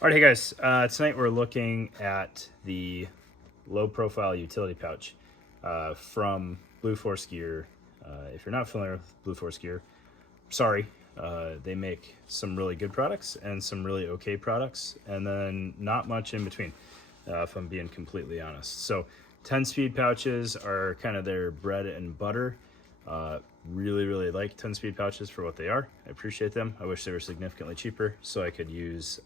All right, hey guys. Tonight we're looking at the low-profile utility pouch from Blue Force Gear. If you're not familiar with Blue Force Gear, sorry. They make some really good products and some really okay products, and then not much in between, if I'm being completely honest. So 10-speed pouches are kind of their bread and butter. Really like 10-speed pouches for what they are. I appreciate them. I wish they were significantly cheaper so I could use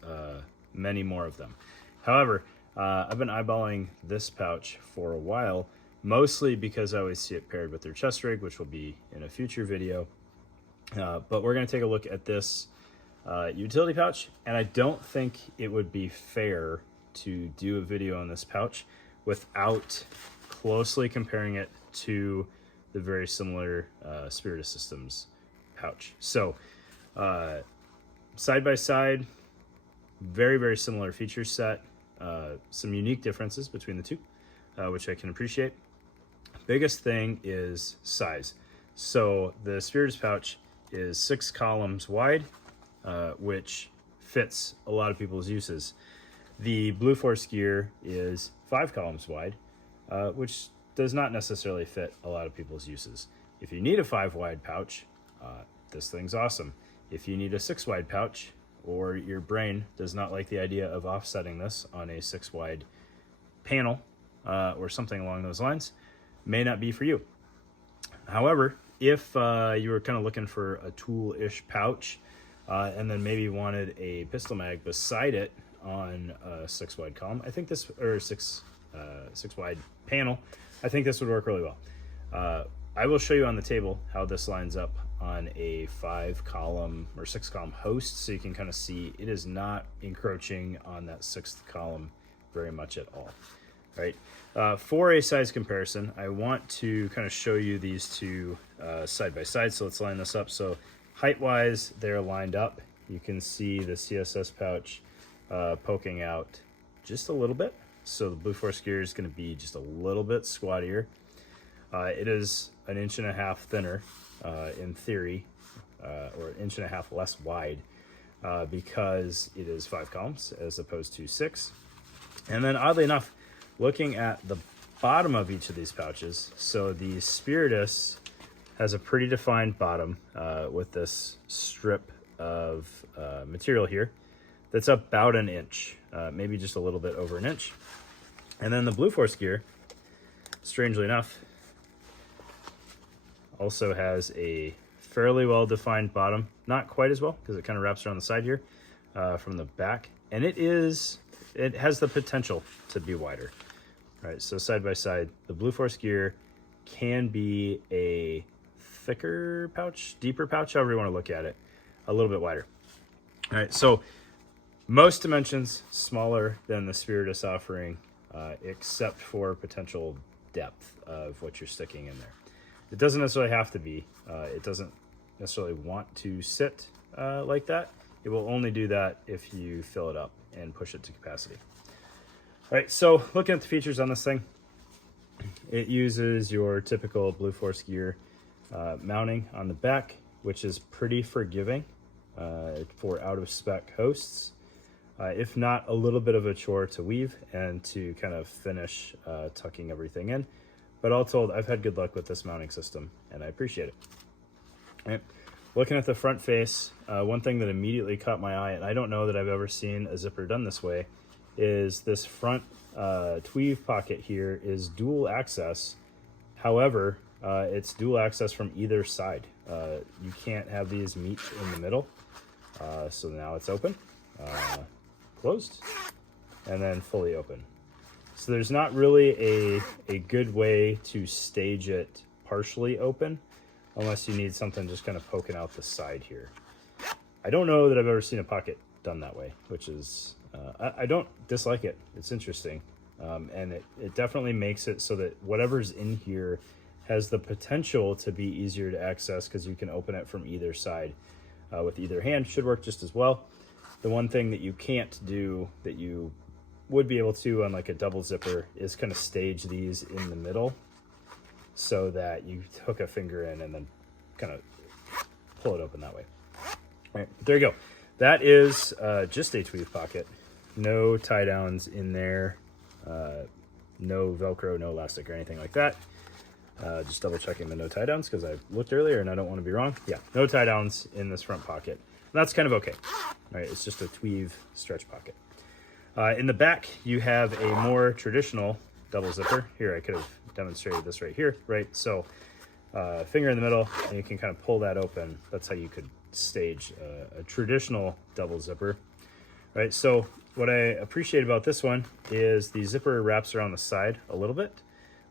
many more of them. However, I've been eyeballing this pouch for a while, mostly because I always see it paired with their chest rig, which will be in a future video. But we're going to take a look at this utility pouch, and I don't think it would be fair to do a video on this pouch without closely comparing it to the very similar Spiritus Systems pouch. So side by side, very similar feature set, some unique differences between the two, which I can appreciate. Biggest thing is size. So the Spiritus pouch is 6 columns wide, which fits a lot of people's uses. The Blue Force Gear is 5 columns wide, which does not necessarily fit a lot of people's uses. If you need a 5 wide pouch, this thing's awesome. If you need a 6 wide pouch, or your brain does not like the idea of offsetting this on a 6 wide panel, or something along those lines, may not be for you. However, if you were kind of looking for a tool-ish pouch, and then maybe wanted a pistol mag beside it on a 6 wide column, I think this, or 6 wide panel, I think this would work really well. I will show you on the table how this lines up on a 5 column or 6 column host, so you can kind of see it is not encroaching on that 6th column very much at all. Right? For a size comparison, I want to kind of show you these two side by side. So let's line this up. So height wise, they're lined up. You can see the CSS pouch poking out just a little bit. So the Blue Force Gear is going to be just a little bit squattier. It is 1.5 inches thinner in theory, or 1.5 inches less wide, because it is 5 columns as opposed to 6. And then oddly enough, looking at the bottom of each of these pouches, so the Spiritus has a pretty defined bottom with this strip of material here that's about 1 inch, maybe just a little bit over 1 inch. And then the Blue Force Gear, strangely enough, also has a fairly well-defined bottom, not quite as well because it kind of wraps around the side here from the back, and it has the potential to be wider. All right, so side by side, the Blue Force Gear can be a thicker pouch, deeper pouch, however you want to look at it, a little bit wider. All right, so most dimensions smaller than the Spiritus offering, except for potential depth of what you're sticking in there. It doesn't necessarily have to be. It doesn't necessarily want to sit like that. It will only do that if you fill it up and push it to capacity. All right, so looking at the features on this thing, it uses your typical Blue Force Gear mounting on the back, which is pretty forgiving for out-of-spec hosts. If not, a little bit of a chore to weave and to kind of finish tucking everything in. But all told, I've had good luck with this mounting system, and I appreciate it. All right. Looking at the front face, one thing that immediately caught my eye, and I don't know that I've ever seen a zipper done this way, is this front tweave pocket here is dual access. However, it's dual access from either side. You can't have these meet in the middle. So now it's open, closed, and then fully open. So there's not really a good way to stage it partially open unless you need something just kind of poking out the side here. I don't know that I've ever seen a pocket done that way, which is, I don't dislike it. It's interesting. And it definitely makes it so that whatever's in here has the potential to be easier to access because you can open it from either side with either hand. Should work just as well. The one thing that you can't do that you would be able to on like a double zipper is kind of stage these in the middle so that you hook a finger in and then kind of pull it open that way. All right, there you go. That is just a tweave pocket. no tie downs in there, no Velcro, no elastic or anything like that. Just double checking the no tie downs because I looked earlier and I don't want to be wrong. Yeah, no tie downs in this front pocket. And that's kind of okay. All right, it's just a tweave stretch pocket. In the back, you have a more traditional double zipper. Here, I could have demonstrated this right here, right? So finger in the middle, and you can kind of pull that open. That's how you could stage a traditional double zipper, right? So what I appreciate about this one is the zipper wraps around the side a little bit,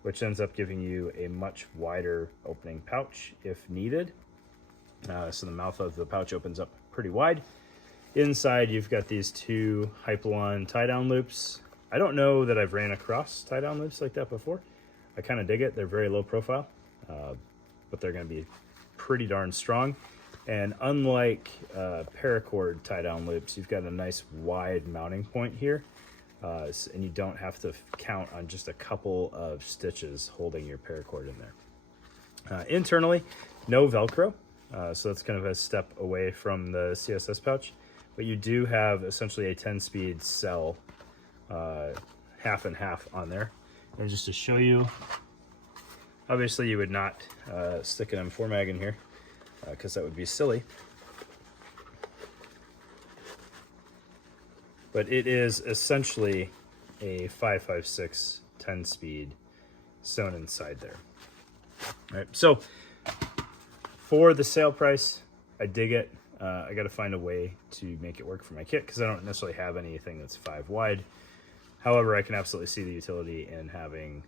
which ends up giving you a much wider opening pouch if needed. So the mouth of the pouch opens up pretty wide. Inside, you've got these two Hypalon tie-down loops. I don't know that I've ran across tie-down loops like that before. I kind of dig it. They're very low profile, but they're going to be pretty darn strong. And unlike paracord tie-down loops, you've got a nice wide mounting point here. And you don't have to count on just a couple of stitches holding your paracord in there. Internally, no Velcro, so that's kind of a step away from the CSS pouch, but you do have essentially a 10-speed cell, half and half on there. And just to show you, obviously you would not stick an M4 mag in here, because that would be silly. But it is essentially a 5.56 10-speed sewn inside there. All right, so for the sale price, I dig it. I got to find a way to make it work for my kit because I don't necessarily have anything that's 5 wide. However, I can absolutely see the utility in having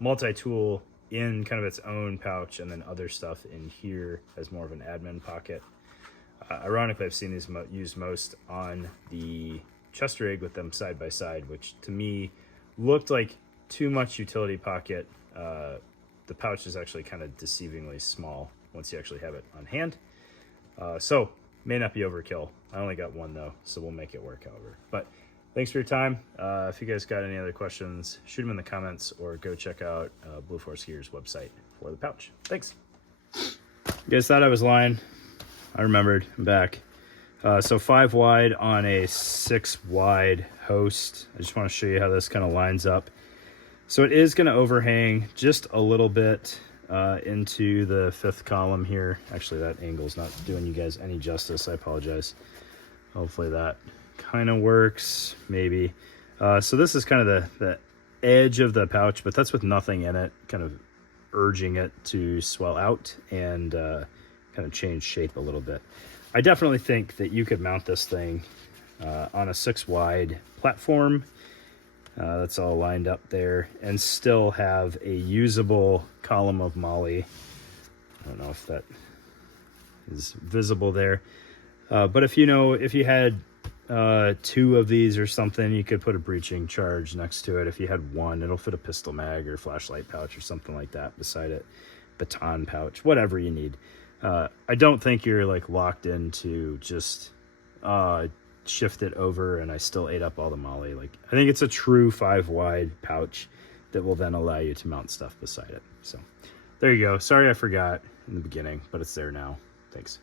multi-tool in kind of its own pouch and then other stuff in here as more of an admin pocket. Ironically, I've seen these used most on the chest rig with them side by side, which to me looked like too much utility pocket. The pouch is actually kind of deceivingly small once you actually have it on hand. So may not be overkill. I only got one though, so we'll make it work however. But thanks for your time. If you guys got any other questions, shoot them in the comments or go check out Blue Force Gear's website for the pouch. Thanks. You guys thought I was lying. I remembered. I'm back. So 5 wide on a 6 wide host. I just want to show you how this kind of lines up. So it is going to overhang just a little bit into the 5th column here. Actually, that angle's not doing you guys any justice. I apologize. Hopefully that kind of works, maybe. So this is kind of the edge of the pouch, but that's with nothing in it, kind of urging it to swell out and kind of change shape a little bit. I definitely think that you could mount this thing on a 6 wide platform that's all lined up there and still have a usable column of MOLLE. I don't know if that is visible there, but if you had 2 of these or something, you could put a breaching charge next to it. If you had 1, it'll fit a pistol mag or flashlight pouch or something like that beside it, baton pouch, whatever you need. I don't think you're like locked into just shift it over and I still ate up all the MOLLE. Like, I think it's a true 5 wide pouch that will then allow you to mount stuff beside it. So there you go. Sorry I forgot in the beginning, but it's there now. Thanks.